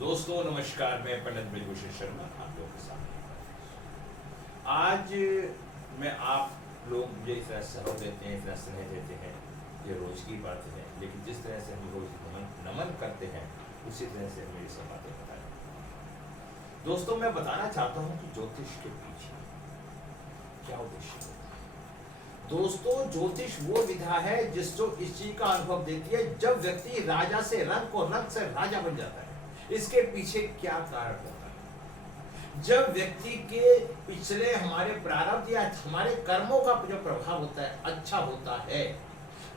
दोस्तों नमस्कार, मैं पंडित ब्रजभूषण शर्मा आप लोगों के सामने। आज मैं आप लोग मुझे इतना सहयोग देते हैं, इतना स्नेह देते हैं, ये रोज की बात है। लेकिन जिस तरह से हम रोज नमन करते हैं उसी तरह से मेरी सब बातें बताएं। दोस्तों मैं बताना चाहता हूँ कि ज्योतिष के पीछे क्या उद्देश्य है। दोस्तों ज्योतिष वो विधा है जिसको इस चीज का अनुभव देती है जब व्यक्ति राजा से रंक और रंक से राजा बन जाता है। इसके पीछे क्या कारण होता है? जब व्यक्ति के पिछले हमारे प्रारब्ध या हमारे कर्मों का जो प्रभाव होता है अच्छा होता है,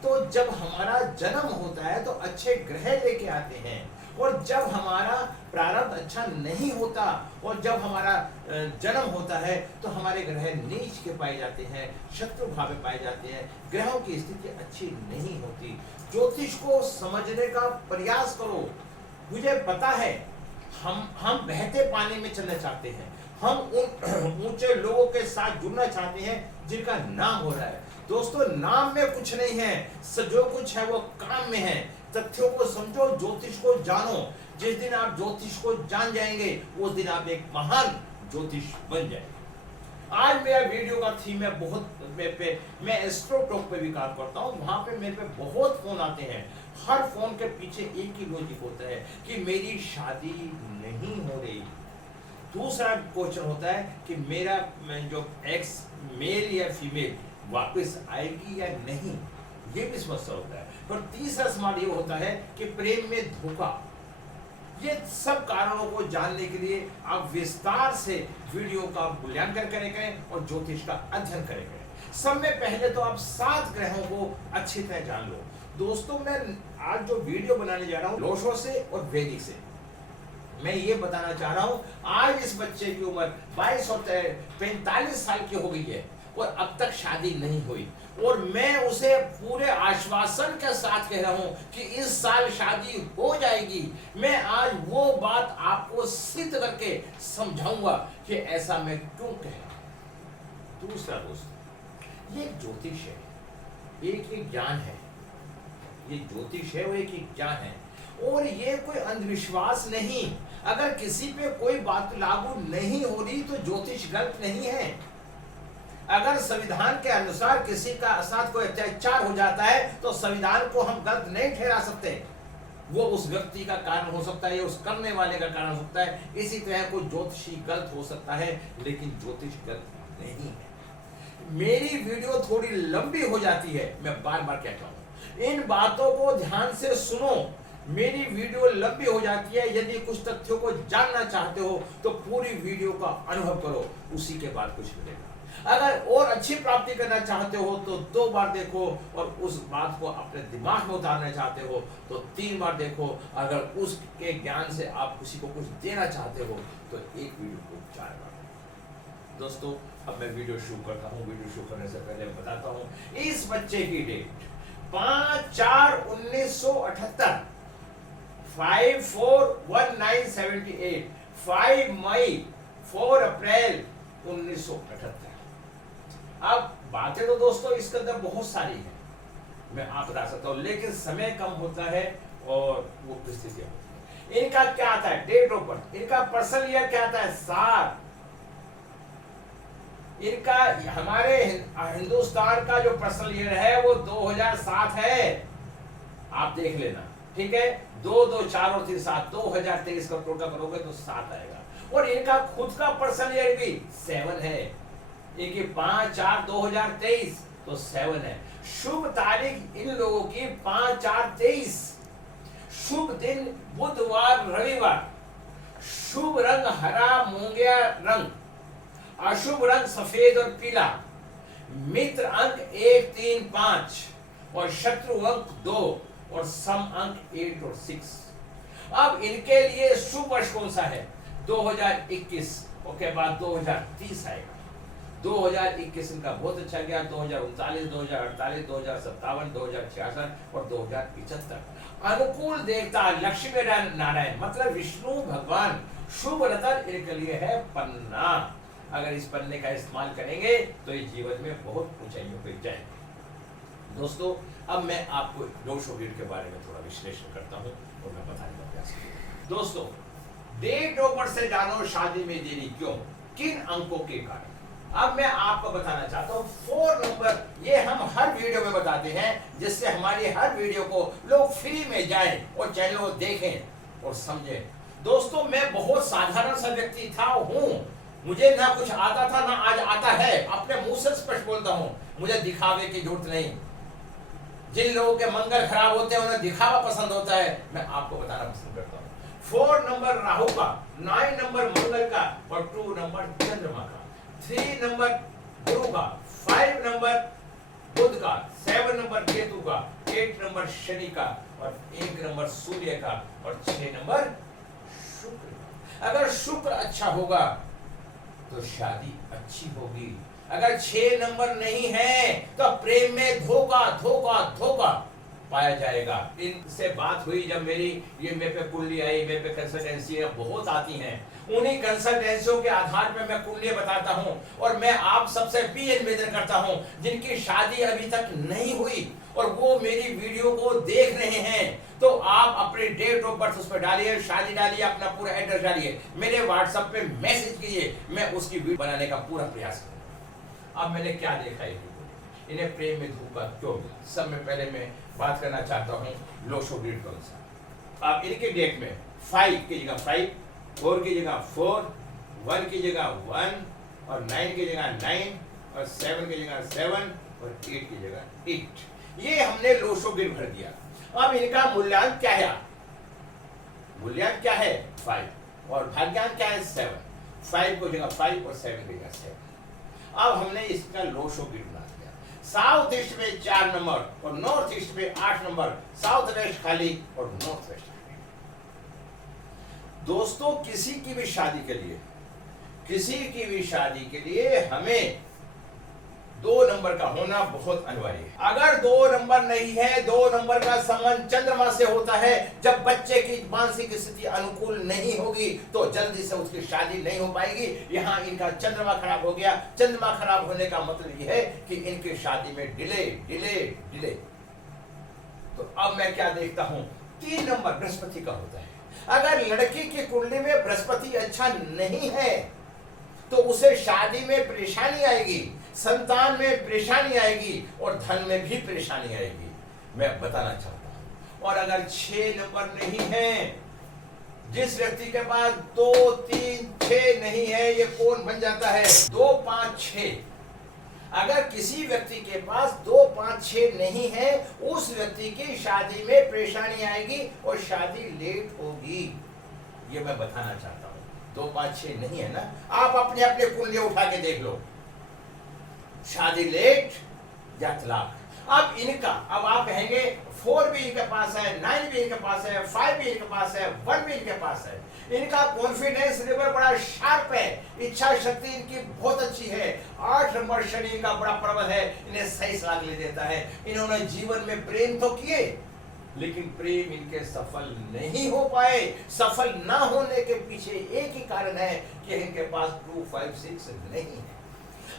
तो जब हमारा जन्म होता है तो अच्छे ग्रह लेके आते हैं, और जब हमारा प्रारब्ध अच्छा नहीं होता और जब हमारा जन्म होता है तो हमारे ग्रह नीच के पाए जाते हैं, शत्रु भाव पाए जाते हैं, ग्रहों की स्थिति अच्छी नहीं होती। ज्योतिष को समझने का प्रयास करो। मुझे पता है हम बहते पानी में चलना चाहते हैं, हम उन ऊंचे लोगों के साथ जुड़ना चाहते हैं जिनका नाम हो रहा है। दोस्तों नाम में कुछ नहीं है, जो कुछ है वो काम में है। तथ्यों को समझो, ज्योतिष को जानो। जिस दिन आप ज्योतिष को जान जाएंगे उस दिन आप एक महान ज्योतिष बन जाएंगे। आज मेरा वीडियो का थीम है मैं एस्ट्रो टॉक पे भी काम करता हूँ, वहां पे मेरे पे बहुत फोन आते हैं। हर फोन के पीछे एक ही लॉजिक होता है कि मेरी शादी नहीं हो रही। दूसरा क्वेश्चन होता है कि मेरा जो एक्स मेल या फीमेल वापस आएगी या नहीं, ये भी समस्या होता है। पर तीसरा सवाल ये होता है कि प्रेम में धोखा। ये सब कारणों को जानने के लिए आप विस्तार से वीडियो का मूल्यांकन करें और ज्योतिष का अध्ययन करें। सब में पहले तो आप 7 ग्रहों को अच्छी तरह जान लो। दोस्तों मैं आज जो वीडियो बनाने जा रहा हूँ लोशो से और वैदिक से, मैं ये बताना चाह रहा हूँ आज इस बच्चे की उम्र 22 और 45 साल की हो गई है और अब तक शादी नहीं हुई, और मैं उसे पूरे आश्वासन के साथ कह रहा हूं कि इस साल शादी हो जाएगी। मैं आज वो बात आपको सिद्ध करके समझाऊंगा कि ऐसा मैं क्यों कह रहा हूं। दूसरा दोस्तों, ये ज्योतिष है, एक ज्ञान है। ये ज्योतिष है वो एक ज्ञान है, और ये कोई अंधविश्वास नहीं। अगर किसी पे कोई बात लागू नहीं हो रही तो ज्योतिष गलत नहीं है। अगर संविधान के अनुसार किसी का साथ कोई अत्याचार हो जाता है तो संविधान को हम गलत नहीं ठहरा सकते। वो उस व्यक्ति का कारण हो सकता है या उस करने वाले का कारण हो सकता है। इसी तरह कोई ज्योतिषी गलत हो सकता है, लेकिन ज्योतिष गलत नहीं है। मेरी वीडियो थोड़ी लंबी हो जाती है, मैं बार बार कहता हूं इन बातों को ध्यान से सुनो। मेरी वीडियो लंबी हो जाती है, यदि कुछ तथ्यों को जानना चाहते हो तो पूरी वीडियो का अनुभव करो, उसी के बाद कुछ मिलेगा। अगर और अच्छी प्राप्ति करना चाहते हो तो 2 बार देखो, और उस बात को अपने दिमाग में उतारना चाहते हो तो 3 बार देखो। अगर उसके ज्ञान से आप किसी को कुछ देना चाहते हो तो एक वीडियो को 4 बार। दोस्तों अब मैं वीडियो शुरू करता हूँ। वीडियो शुरू करने से पहले मैं बताता हूँ इस बच्चे की डेट 5/4/1978, 5/4/1978, 5 मई, 4 अप्रैल 1978। अब बातें तो दोस्तों इसके अंदर बहुत सारी हैं, मैं आप बता सकता हूँ, लेकिन समय कम होता है और वो परिस्थितियां होती है। इनका क्या आता है डेट ऑफ बर्थ, इनका पर्सनल ईयर क्या आता है 7। इनका हमारे हिंदुस्तान का जो पर्सनल ईयर है वो 2007 है, आप देख लेना, ठीक है। 2 2 4 और 3 7, 2023 का टोटल करोगे तो 7 आएगा। और इनका खुद का पर्सनल ईयर भी 7 है, एक 5/4/2023 तो 7 है। शुभ तारीख इन लोगों की 5/4/23, शुभ दिन बुधवार रविवार, शुभ रंग हरा मूंगिया रंग, अशुभ रंग सफेद और पीला, मित्र अंक 1 3 5 और शत्रु अंक 2 और सम अंक 8 और 6। अब इनके लिए शुभ वर्ष कौन सा है 2021, उसके बाद 2030 आएगा। 2021 इनका बहुत अच्छा गया, 2039, 2048, 2057, 2066 और 2075। अनुकूल देवता लक्ष्मी नारायण मतलब विष्णु भगवान। शुभ रतन इनके लिए है पन्ना। अगर इस पन्ने का इस्तेमाल करेंगे तो ये जीवन में बहुत ऊंचाइयों पे जाएंगे। दोस्तों अब मैं आपको लोशो वीड के बारे में थोड़ा विश्लेषण करता हूं और मैं बताने का प्रयास करूंगा। दोस्तों डेट ऑफ बर्थ से जानो शादी में देरी क्यों, किन अंकों के कारण। अब मैं आपको बताना चाहता हूँ 4 नंबर, ये हम हर वीडियो में बताते हैं जिससे हमारी हर वीडियो को लोग फ्री में जाएं और चैनल को देखें और समझें। दोस्तों मैं बहुत साधारण सा व्यक्ति था हूँ, मुझे ना कुछ आता था ना आज आता है, अपने मुंह से स्पष्ट बोलता हूँ, मुझे दिखावे की जरूरत नहीं। जिन लोगों के मंगल खराब होते हैं उन्हें दिखावा पसंद होता है, मैं आपको बताना पसंद करता हूँ। 4 नंबर राहु का, 9 नंबर मंगल का और 2 नंबर चंद्रमा का, 3 नंबर गुरु का, 5 नंबर बुध का, 7 नंबर केतु का, 8 नंबर शनि का और 1 नंबर सूर्य का और 6 नंबर शुक्र का। अगर शुक्र अच्छा होगा तो शादी अच्छी होगी, अगर 6 नंबर नहीं है तो प्रेम में धोखा धोखा धोखा पाया जाएगा। इनसे बात हुई जब मेरी, ये मेरे पे कुंडली आई, मेरे पे कंसल्टेंसी बहुत आती हैं, उन्हीं कंसल्टेंसियों के आधार पे मैं कुंडली बताता हूं और मैं आप सबसे भी निवेदन करता हूं जिनकी शादी अभी तक नहीं हुई और वो मेरी वीडियो को देख रहे हैं, तो आप अपने डेट ऑफ बर्थ उस पर डालिए, शादी डालिए, अपना पूरा एड्रेस डालिए, मेरे व्हाट्सएप पे मैसेज कीजिए, मैं उसकी वीडियो बनाने का पूरा प्रयास करूंगा। अब मैंने क्या देखा है, इन्हें प्रेम में धोखा क्यों मिला। सब में पहले मैं बात करना चाहता हूँ लोशो ग्रिड कौन सा। अब इनके डेट में 5 की जगह 5, 4 की जगह 4, 1 की जगह 1 और 9 की जगह 9 और 7 की जगह 7 और 8 की जगह 8, ये हमने लोशो ग्रिड भर दिया। अब इनका मूल्यांक क्या है, मूल्यांक क्या है 5 और भाग्यांक क्या है 7, 5 को जगह 5 और 7 की जगह 7। अब हमने इसका लोशो ग्रिड बना दिया। साउथ ईस्ट में 4 नंबर और नॉर्थ ईस्ट में 8 नंबर, साउथ वेस्ट खाली और नॉर्थ वेस्ट खाली। दोस्तों किसी की भी शादी के लिए, किसी की भी शादी के लिए हमें 2 नंबर का होना बहुत अनिवार्य है। अगर 2 नंबर नहीं है, 2 नंबर का संबंध चंद्रमा से होता है, जब बच्चे की मानसिक स्थिति अनुकूल नहीं होगी तो जल्दी से उसकी शादी नहीं हो पाएगी। यहाँ इनका चंद्रमा खराब हो गया। चंद्रमा खराब होने का मतलब यह है कि इनकी शादी में डिले डिले डिले। तो अब मैं क्या देखता हूं, 3 नंबर बृहस्पति का होता है। अगर लड़की की कुंडली में बृहस्पति अच्छा नहीं है तो उसे शादी में परेशानी आएगी, संतान में परेशानी आएगी और धन में भी परेशानी आएगी, मैं बताना चाहता हूं। और अगर 6 नंबर नहीं है, जिस व्यक्ति के पास 2 3 6 नहीं है, ये कौन बन जाता है 2 5 6। अगर किसी व्यक्ति के पास 2 5 6 नहीं है, उस व्यक्ति की शादी में परेशानी आएगी और शादी लेट होगी, ये मैं बताना चाहता हूं। 2 5 6 नहीं है ना, आप अपने अपने कुंडली उठा के देख लो, शादी लेट या तलाक। अब इनका, अब आप कहेंगे 4 भी इनके पास है, 9 भी इनके पास है, 5 भी इनके पास है, 1 भी इनके पास है। इनका कॉन्फिडेंस लेवल बड़ा शार्प है, इच्छा शक्ति इनकी बहुत अच्छी है। 8 नंबर शनि का बड़ा प्रबल है, इन्हें सही सलाह ले देता है। इन्होंने जीवन में प्रेम तो किए लेकिन प्रेम इनके सफल नहीं हो पाए। सफल ना होने के पीछे एक ही कारण है कि इनके पास 2 5 6 नहीं है।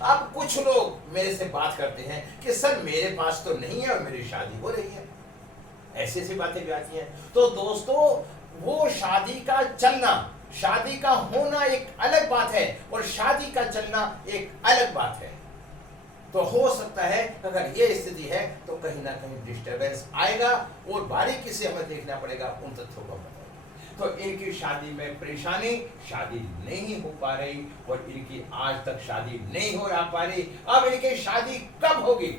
अब कुछ लोग मेरे से बात करते हैं कि सर मेरे पास तो नहीं है और मेरी शादी हो रही है, ऐसी ऐसी बातें भी आती हैं। तो दोस्तों वो शादी का चलना, शादी का होना एक अलग बात है और शादी का चलना एक अलग बात है। तो हो सकता है अगर ये स्थिति है तो कहीं ना कहीं डिस्टर्बेंस आएगा और बारीकी से हमें देखना पड़ेगा उन तथ्यों को। तो इनकी शादी में परेशानी, शादी नहीं हो पा रही और इनकी आज तक शादी नहीं हो पा रही। अब इनकी शादी कब होगी,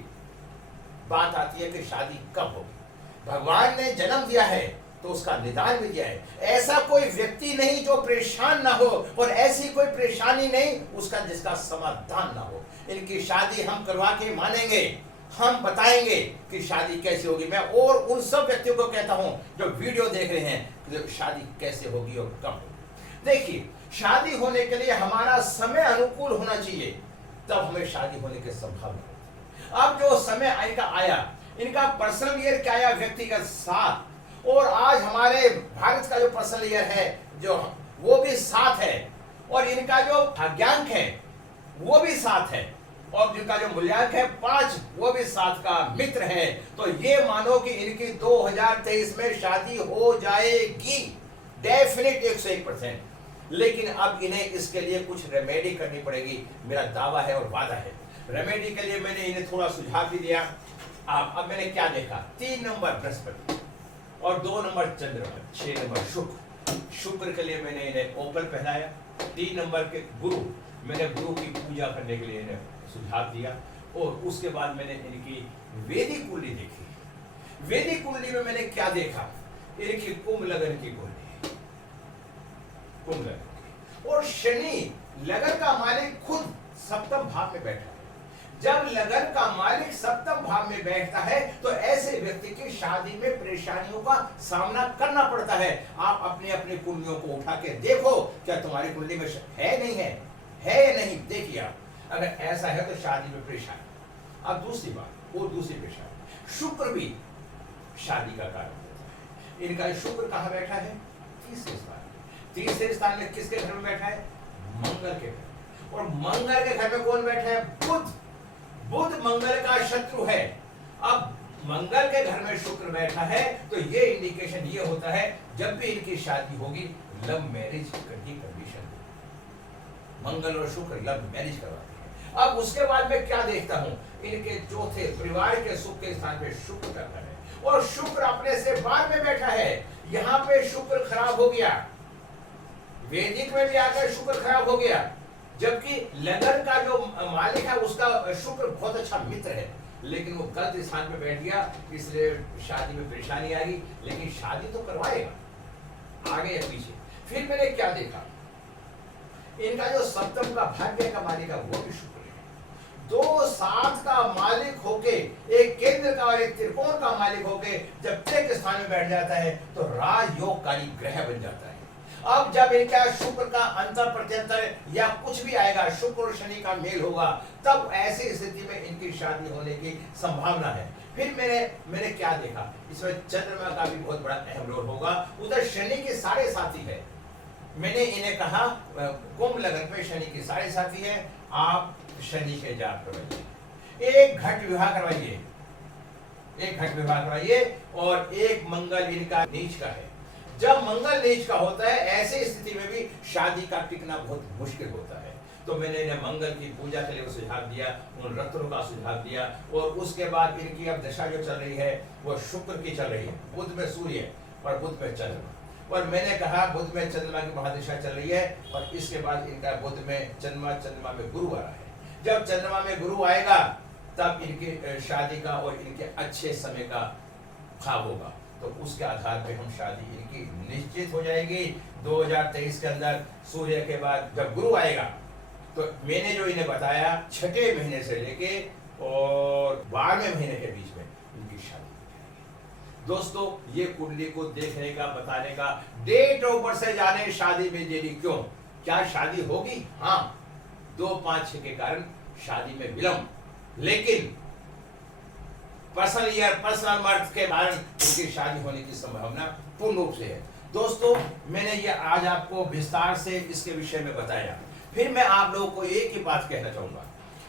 बात आती है कि शादी कब होगी। भगवान ने जन्म दिया है तो उसका निदान भी दिया है। ऐसा कोई व्यक्ति नहीं जो परेशान ना हो और ऐसी कोई परेशानी नहीं उसका जिसका समाधान ना हो। इनकी शादी हम करवा के मानेंगे, हम बताएंगे कि शादी कैसे होगी। मैं और उन सब व्यक्तियों को कहता हूं जो वीडियो देख रहे हैं कि शादी कैसे होगी और कब होगी। देखिए शादी होने के लिए हमारा समय अनुकूल होना चाहिए, तब हमें शादी होने की संभावना। अब जो समय इनका आया, इनका पर्सनल ईयर क्या आया, व्यक्तिगत 7, और आज हमारे भारत का जो पर्सनल ईयर है जो वो भी 7 है और इनका जो भाग्यांक है वो भी 7 है और जिनका जो मूल्यांक है 5 वो भी 7 का मित्र है। तो ये मानो कि इनकी 2023 में शादी हो जाएगी। डेफिनेट 101%। लेकिन अब इन्हें इसके लिए कुछ रेमेडी करनी पड़ेगी, मेरा दावा है और वादा है। रेमेडी के लिए मैंने इन्हें थोड़ा सुझाव भी दिया। अब मैंने क्या देखा, 3 नंबर बृहस्पति और 2 नंबर चंद्रमा, 6 नंबर शुक्र। शुक्र के लिए मैंने इन्हें ओपल पहनाया। 3 नंबर के गुरु, मैंने गुरु की पूजा करने के लिए इन्हें सुझाव दिया। और उसके बाद मैंने इनकी वैदिक कुंडली देखी। वैदिक कुंडली में मैंने क्या देखा, इनकी कुंभ लगन की कुंडली, कुंभ लगन की। और शनि लगन का मालिक खुद सप्तम भाव में बैठा है। जब लगन का मालिक सप्तम भाव में बैठता है तो ऐसे व्यक्ति की शादी में परेशानियों का सामना करना पड़ता है। आप अपने अपने कुंडलियों को उठा के देखो, क्या तुम्हारी कुंडली में है नहीं है या नहीं, देखिए आप। अगर ऐसा है तो शादी में परेशानी। अब दूसरी बात, वो दूसरी परेशानी, शुक्र भी शादी का कारण होता है। इनका शुक्र कहाँ बैठा है, तीसरे स्थान। तीसरे स्थान में किसके घर में बैठा है, मंगल के घर। और मंगल के घर में कौन बैठा है, बुध। बुध मंगल का शत्रु है। अब मंगल के घर में शुक्र बैठा है तो ये इंडिकेशन ये होता है, जब भी इनकी शादी होगी लव मैरिज की कंडीशन, मंगल और शुक्र लव मैरिज करवाते हैं। अब उसके बाद मैं क्या देखता हूं, इनके चौथे परिवार के सुख के स्थान पे शुक्र का घर है और शुक्र अपने से बाद में बैठा है। यहां पे शुक्र खराब हो गया, वैदिक में भी आकर शुक्र खराब हो गया। जबकि लगन का जो मालिक है उसका शुक्र बहुत अच्छा मित्र है, लेकिन वो गलत स्थान पे बैठ गया, इसलिए शादी में परेशानी आ गई। लेकिन शादी तो करवाएगा, आगे या पीछे। फिर मैंने क्या देखा, इनका जो सप्तम का भाग्य का मालिक है वो भी शुक्र है। 2 7 का मालिक होके, एक केंद्र का और एक त्रिकोण का मालिक होके जब तृतीय स्थान में बैठ जाता है तो राजयोगकारी ग्रह बन जाता है। अब जब इनका शुक्र का अंतर प्रत्यंतर या कुछ भी आएगा, शुक्र और शनि का मेल होगा, तब ऐसी स्थिति में इनकी शादी होने की संभावना है। फिर मैंने क्या देखा, इसमें चंद्रमा का भी बहुत बड़ा अहम रोल होगा। उधर शनि के साढ़े साथी है। मैंने इन्हें कहा कुंभ लगन पे शनि के साढ़े साथी है, आप शनि के जाप करवाइए, एक घट विवाह करवाइए, एक घट विवाह करवाइए। और एक मंगल इनका नीच का है। जब मंगल नीच का होता है ऐसी स्थिति में भी शादी का टिकना बहुत मुश्किल होता है। तो मैंने इन्हें मंगल की पूजा के लिए सुझाव दिया, उन रत्नों का सुझाव दिया। और उसके बाद इनकी अब दशा जो चल रही है वो शुक्र की चल रही है, बुध में सूर्य और बुध में चंद्रमा। और मैंने कहा बुध में चंद्रमा की महादशा चल रही है और इसके बाद इनका बुध में चंद्रमा में गुरु आ रहा है। जब चंद्रमा में गुरु आएगा तब इनकी शादी का और इनके अच्छे समय का भाव होगा। तो उसके आधार पे हम शादी इनकी निश्चित हो जाएगी 2023 के अंदर। सूर्य के बाद जब गुरु आएगा तो मैंने जो इन्हें बताया 6ठे महीने से लेके और 12वें महीने के बीच में इनकी शादी हो जाएगी। दोस्तों ये कुंडली को देखने का, बताने का, डेट ऑफ बर्थ से जाने शादी में देरी क्यों, क्या शादी होगी, हाँ 2 5 6 के कारण शादी में विलंब, लेकिन पर्सनल मर्थ के कारण उनकी शादी होने की संभावना पूर्ण रूप से है। दोस्तों मैंने ये आज आपको विस्तार से इसके विषय में बताया। फिर मैं आप लोगों को एक ही बात कहना चाहूंगा,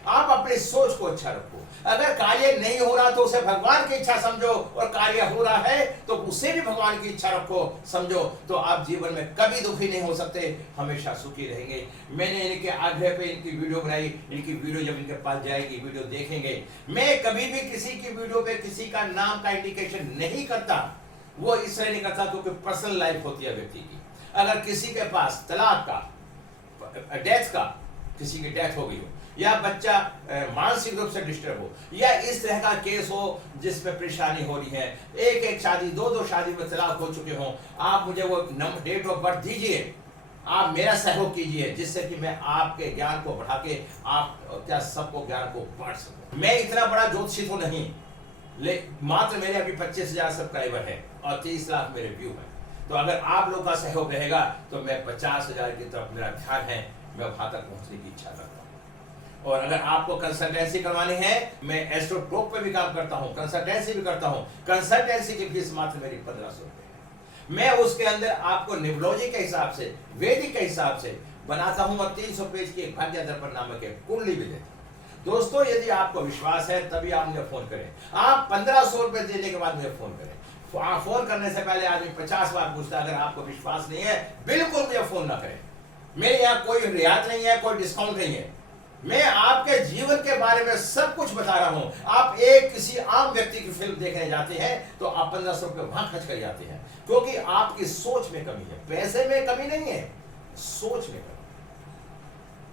आप अपनी सोच को अच्छा रखो। अगर कार्य नहीं हो रहा तो उसे भगवान की इच्छा समझो, और कार्य हो रहा है तो उसे भी भगवान की इच्छा रखो, समझो, तो आप जीवन में कभी दुखी नहीं हो सकते, हमेशा सुखी रहेंगे। मैंने इनके आग्रह पे इनकी वीडियो बनाई। इनकी वीडियो जब इनके पास जाएगी, वीडियो देखेंगे। मैं कभी भी किसी की वीडियो पे किसी का नाम का इंडिकेशन नहीं करता। वो इसलिए नहीं करता क्योंकि पर्सनल लाइफ होती है व्यक्ति की। अगर किसी के पास तलाक का, डेथ का, किसी की डेथ हो गई हो, या बच्चा मानसिक रूप से डिस्टर्ब हो, या इस तरह का केस हो जिसमें परेशानी हो रही है, एक शादी, 2 शादी में तलाक हो चुके हो, आप मुझे वो डेट ऑफ बर्थ दीजिए, आप मेरा सहयोग कीजिए, जिससे कि मैं आपके ज्ञान को बढ़ा के आप क्या सबको ज्ञान को बांट सकूं। मैं इतना बड़ा ज्योतिषी तो नहीं, मात्र मेरे अभी 25,000 सब्सक्राइबर है और 30 लाख मेरे व्यू है। तो अगर आप लोग का सहयोग रहेगा तो मैं 50,000 की तरफ मेरा ध्यान है, मैं वहां तक पहुंचने की इच्छा रखता हूं। और अगर आपको कंसल्टेंसी करवानी है, मैं एस्ट्रोटॉक पे भी काम करता हूं, कंसल्टेंसी भी करता हूं। कंसल्टेंसी की फीस मात्र मेरी 1500 रुपए है। मैं उसके अंदर आपको न्यूमरोलॉजी के हिसाब से, वैदिक के हिसाब से बनाता हूं और 300 पेज की एक भाग्य दर्पण नामक एक कुंडली भी देता हूं। दोस्तों यदि आपको विश्वास है तभी आप मुझे फोन करें। आप 1500 रुपए देने के बाद मुझे फोन करें। फोन करने से पहले आदमी 50 बार पूछता है। अगर आपको विश्वास नहीं है, बिल्कुल मुझे फोन ना करें। मेरे यहाँ कोई रियायत नहीं है, कोई डिस्काउंट नहीं है। मैं आपके जीवन के बारे में सब कुछ बता रहा हूं। आप एक किसी आम व्यक्ति की फिल्म देखने जाते हैं तो आप 1500 रुपये वहां खर्च कर जाते हैं, क्योंकि आपकी सोच में कमी है। पैसे में कमी नहीं है, सोच में कमी।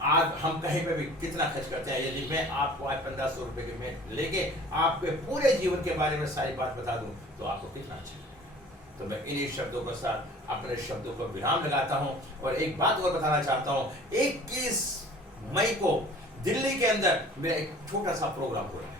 आज हम कहीं पे भी कितना खर्च करते हैं। यदि मैं आपको आज 1500 रुपये के में लेके आपके पूरे जीवन के बारे में सारी बात बता दूं तो आपको कितना अच्छा है। तो मैं इन्हीं शब्दों के साथ अपने शब्दों को विराम लगाता हूं और एक बात और बताना चाहता हूं। 21 मई को दिल्ली के अंदर मेरा एक छोटा सा प्रोग्राम हो रहा है।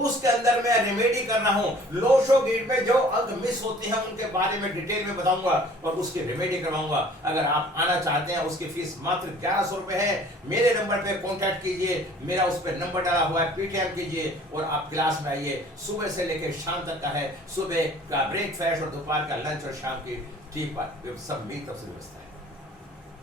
उसके अंदर मैं रेमेडी कर रहा हूं। लो शो गेट पे जो अंक मिस होते हैं उनके बारे में डिटेल में बताऊंगा और उसकी रेमेडी करवाऊंगा। अगर आप आना चाहते हैं, उसकी फीस मात्र 1100 रुपए है। मेरे नंबर पे कांटेक्ट कीजिए, मेरा उस पर नंबर डाला हुआ है, पीटीएम कीजिए और आप क्लास में आइए। सुबह से लेकर शाम तक का है। सुबह का ब्रेकफास्ट और दोपहर का लंच और शाम की टी सब मेरी तरफ से व्यवस्था है।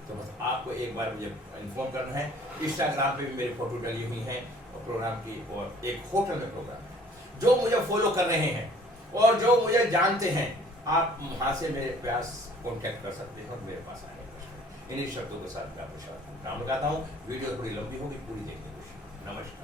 तो बस आपको एक बार मुझे इन्फॉर्म करना है। इंस्टाग्राम पे भी मेरी फोटो डली हुई है प्रोग्राम की, और एक होटल में प्रोग्राम है। जो मुझे फॉलो कर रहे हैं और जो मुझे जानते हैं, आप वहां से मेरे पास कांटेक्ट कर सकते हैं और मेरे पास आने कर सकते हैं। इन्हीं शब्दों के साथ मैं आपको काम लगाता हूँ। वीडियो थोड़ी लंबी होगी, पूरी देखने की कोशिश। नमस्कार।